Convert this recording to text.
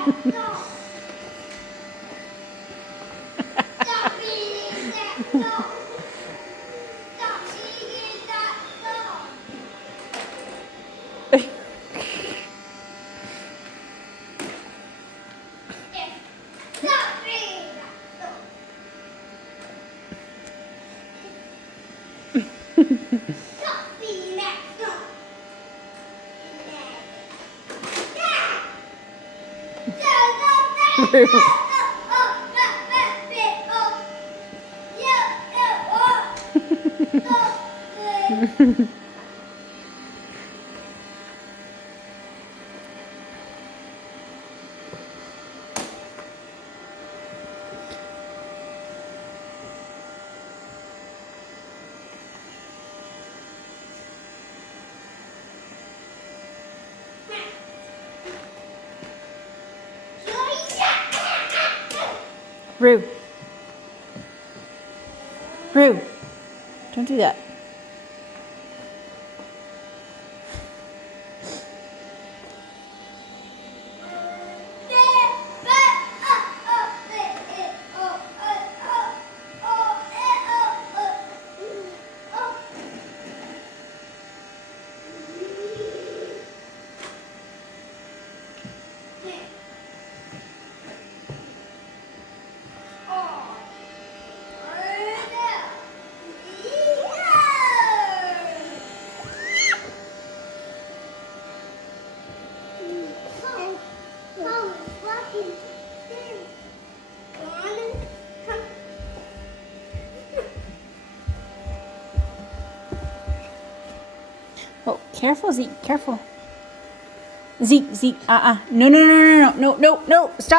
Stop eating that dog. Stop eating that dog. Stop eating that dog. Stop eating that dog. Rue. Rue. Don't do that. Oh, careful, Zeke, careful. Zeke, no, no, stop.